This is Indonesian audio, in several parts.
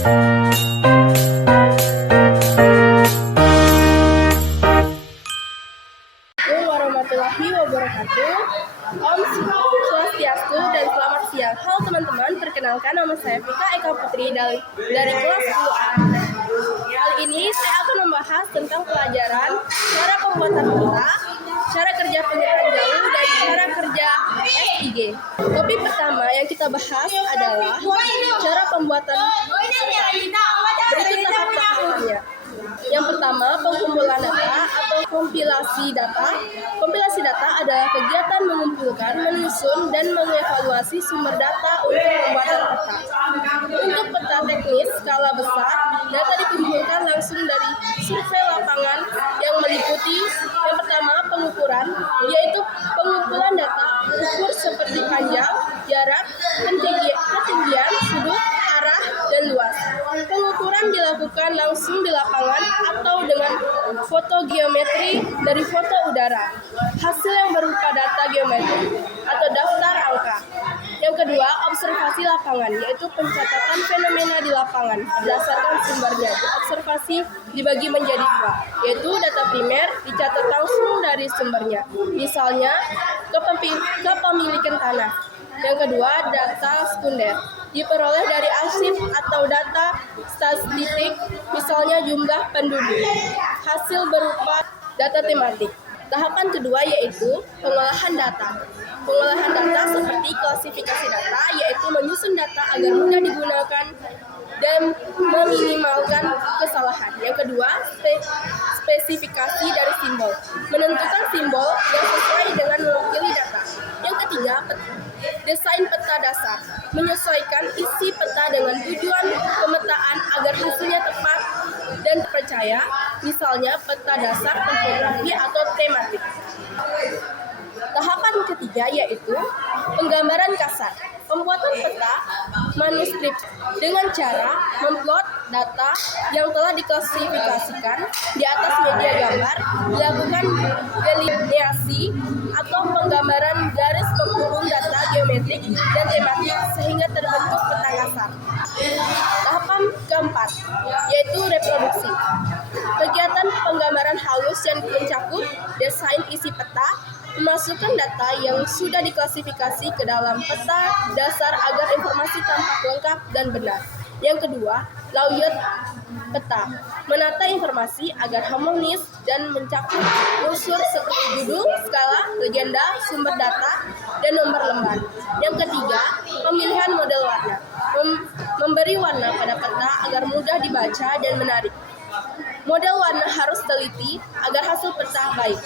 Warahmatullahi wabarakatuh. Om Swastiastu dan selamat siang. Halo teman-teman, perkenalkan nama saya Vika Eka Putri dari kelas 10A. Kali ini saya akan membahas tentang pelajaran cara pembuatan peta, cara kerja penginderaan jauh, dan cara kerja SIG. Topik pertama yang kita bahas adalah cara pembuatan peta. Berikut tahap-tahapannya. Yang pertama, pengumpulan data atau kompilasi data. Kompilasi data adalah kegiatan mengumpulkan, menyusun, dan mengevaluasi sumber data untuk pembuatan peta. Untuk peta teknis skala besar, data dikumpulkan langsung dari survei lapangan yang meliputi yang pertama, pengukuran, yaitu pengumpulan data ukur seperti panjang, jarak, ketinggian, sudut, arah, dan luas. Pengukuran dilakukan langsung di lapangan atau dengan foto geometri dari foto udara. Hasil yang berupa data geometri atau daftar angka. Yang kedua, observasi lapangan, yaitu pencatatan fenomena di lapangan berdasarkan sumbernya. Observasi dibagi menjadi dua, yaitu data primer dicatat langsung dari sumbernya, misalnya kepemilikan tanah. Yang kedua, data sekunder diperoleh dari arsip atau data statistik, misalnya jumlah penduduk. Hasil berupa data tematik. Tahapan kedua yaitu pengolahan data. Pengolahan data seperti klasifikasi data, yaitu menyusun data agar mudah digunakan dan meminimalkan kesalahan. Yang kedua, spesifikasi dari simbol. Menentukan simbol yang sesuai dengan mewakili data. Yang ketiga, desain peta dasar. Menyesuaikan isi peta dengan tujuan pemetaan agar hasilnya tepat dan terpercaya, misalnya peta dasar topografi atau tematik. Tahapan ketiga yaitu penggambaran kasar. Pembuatan peta manuskrip dengan cara memplot data yang telah diklasifikasikan di atas media gambar, dilakukan delineasi atau penggambaran garis penghubung data geometrik dan tematik sehingga terbentuk peta kasar. Tahapan keempat yaitu reproduksi. Kegiatan penggambaran halus yang mencakup desain isi peta, memasukkan data yang sudah diklasifikasi ke dalam peta dasar agar informasi tampak lengkap dan benar. Yang kedua, layout peta. Menata informasi agar harmonis dan mencakup unsur seperti judul, skala, legenda, sumber data, dan nomor lembar. Yang ketiga, pemilihan model warna. Memberi warna pada peta agar mudah dibaca dan menarik. Model warna harus teliti agar hasil peta baik.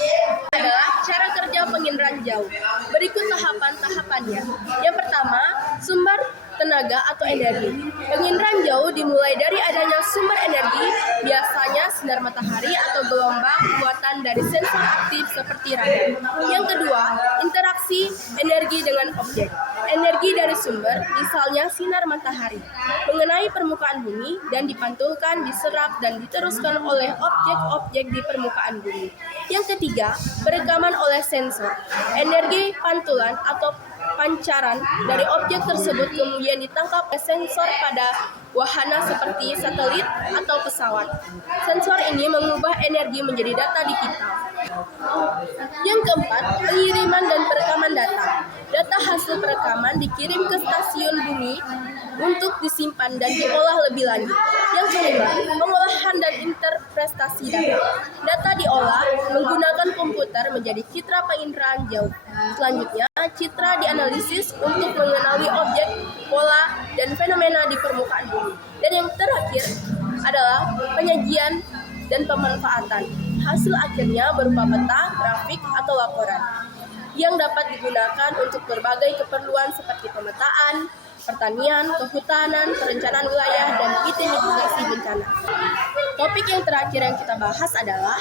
Adalah cara kerja penginderaan jauh. Berikut tahapan-tahapannya. Yang pertama, sumber tenaga atau energi. Penginderaan jauh dimulai dari adanya sumber energi, biasanya sinar matahari atau gelombang buatan dari sensor aktif seperti radar. Yang kedua, interaksi energi dengan objek. Energi dari sumber, misalnya sinar matahari, mengenai permukaan bumi dan dipantulkan, diserap, dan diteruskan oleh objek-objek di permukaan bumi. Yang ketiga, perekaman oleh sensor. Energi pantulan atau pancaran dari objek tersebut kemudian ditangkap oleh sensor pada wahana seperti satelit atau pesawat. Sensor ini mengubah energi menjadi data digital. Yang keempat, pengiriman dan perekaman data. Data hasil perekaman dikirim ke stasiun bumi untuk disimpan dan diolah lebih lanjut. Yang kelima, pengolahan dan interpretasi data. Data diolah menggunakan komputer menjadi citra penginderaan jauh. Selanjutnya, citra dianalisis untuk mengenali objek, pola, dan fenomena di permukaan bumi. Dan yang terakhir adalah penyajian dan pemanfaatan. Hasil akhirnya berupa peta, grafik, atau laporan yang dapat digunakan untuk berbagai keperluan seperti pemetaan, pertanian, kehutanan, perencanaan wilayah, dan mitigasi bencana. Topik yang terakhir yang kita bahas adalah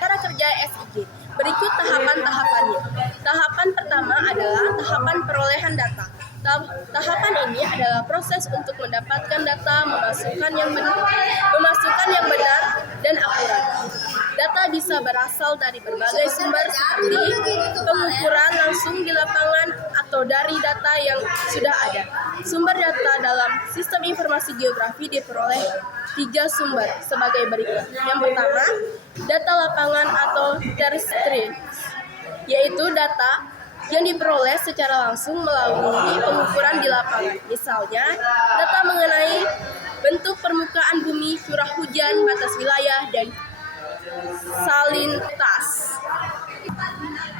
cara kerja SIG. Berikut tahapan-tahapannya. Tahapan pertama adalah tahapan perolehan data. Tahapan ini adalah proses untuk mendapatkan data, memasukkan yang benar dan akurat. Data bisa berasal dari berbagai sumber seperti pengukuran langsung di lapangan atau atau dari data yang sudah ada. Sumber data dalam sistem informasi geografi diperoleh 3 sumber sebagai berikut. Yang pertama, data lapangan atau terrestrial, yaitu data yang diperoleh secara langsung melalui pengukuran di lapangan. Misalnya, data mengenai bentuk permukaan bumi, curah hujan, batas wilayah, dan salinitas.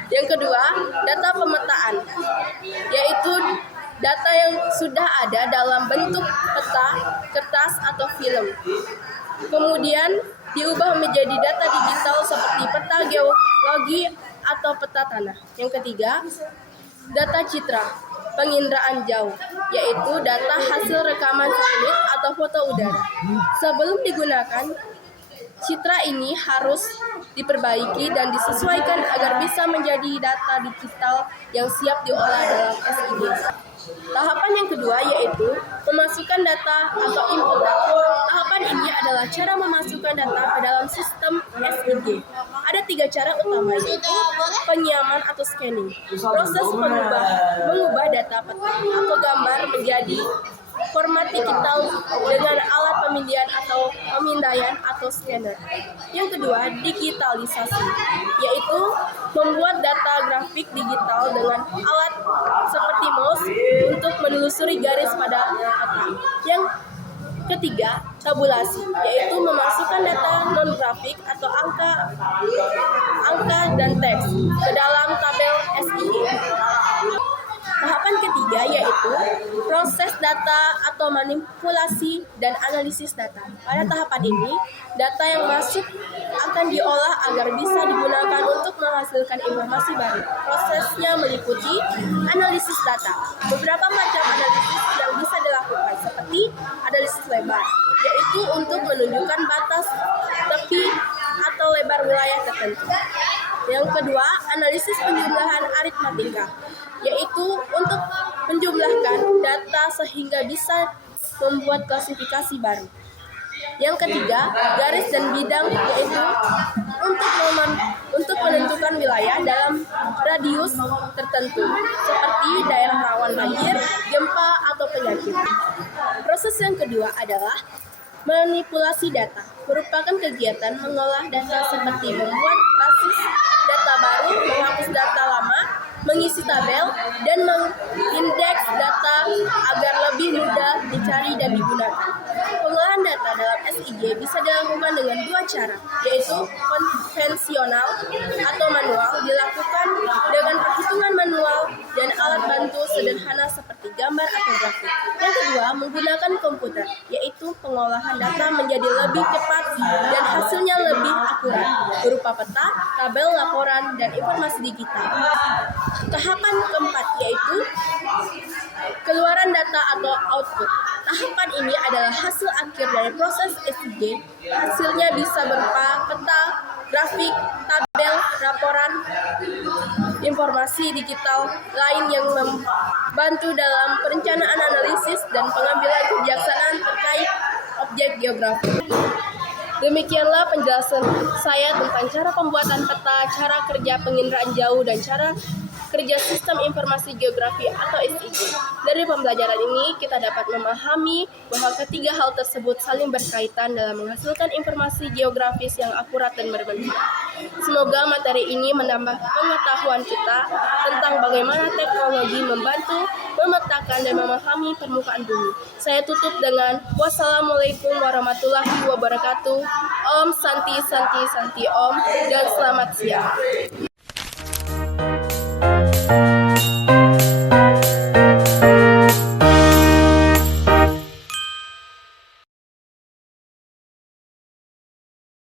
Yang kedua, data pemetaan, yaitu data yang sudah ada dalam bentuk peta, kertas, atau film. Kemudian diubah menjadi data digital seperti peta geologi atau peta tanah. Yang ketiga, data citra penginderaan jauh, yaitu data hasil rekaman satelit atau foto udara. Sebelum digunakan, citra ini harus diperbaiki dan disesuaikan agar bisa menjadi data digital yang siap diolah dalam SIG. Tahapan yang kedua yaitu memasukkan data atau input data. Tahapan ini adalah cara memasukkan data ke dalam sistem SIG. Ada 3 cara utama, yaitu penyiaman atau scanning, proses mengubah data peta atau gambar menjadi format digital dengan alat pemindaian atau scanner. Yang kedua, digitalisasi, yaitu membuat data grafik digital dengan alat seperti mouse untuk menelusuri garis pada peta. Yang ketiga, tabulasi, yaitu memasukkan data non-grafik atau angka dan teks ke dalam tabel SIG. Tahapan ketiga yaitu proses data atau manipulasi dan analisis data. Pada tahapan ini, data yang masuk akan diolah agar bisa digunakan untuk menghasilkan informasi baru. Prosesnya meliputi analisis data. Beberapa macam analisis yang bisa dilakukan seperti analisis lebar, yaitu untuk menunjukkan batas tepi atau lebar wilayah tertentu. Yang kedua, analisis penjumlahan aritmatika, yaitu untuk menjumlahkan data sehingga bisa membuat klasifikasi baru. Yang ketiga, garis dan bidang, yaitu untuk menentukan wilayah dalam radius tertentu, seperti daerah rawan banjir, gempa, atau penyakit. Proses yang kedua adalah manipulasi data, merupakan kegiatan mengolah data seperti membuat basis data baru, menghapus data lama, mengisi tabel, dan mengindeks data agar lebih mudah dicari dan digunakan. Pengolahan data dalam SIG bisa dilakukan dengan 2 cara, yaitu konvensional atau manual, dilakukan dengan perhitungan manual dan alat bantu sederhana seperti gambar atau grafik. Yang kedua, menggunakan komputer, yaitu pengolahan data menjadi lebih cepat dan hasilnya lebih akurat, berupa peta, tabel, laporan, dan informasi digital. Tahapan keempat yaitu keluaran data atau output. Tahapan ini adalah hasil akhir dari proses SIG. Hasilnya bisa berupa peta, grafik, tabel, laporan, informasi digital lain yang membantu dalam perencanaan analisis dan pengambilan kebijaksanaan terkait objek geografi. Demikianlah penjelasan saya tentang cara pembuatan peta, cara kerja penginderaan jauh, dan cara kerja sistem informasi geografi atau SIG. Dari pembelajaran ini, kita dapat memahami bahwa ketiga hal tersebut saling berkaitan dalam menghasilkan informasi geografis yang akurat dan bermanfaat. Semoga materi ini menambah pengetahuan kita tentang bagaimana teknologi membantu memetakan dan memahami permukaan bumi. Saya tutup dengan wassalamualaikum warahmatullahi wabarakatuh. Om Santi Santi Santi Om, dan selamat siang.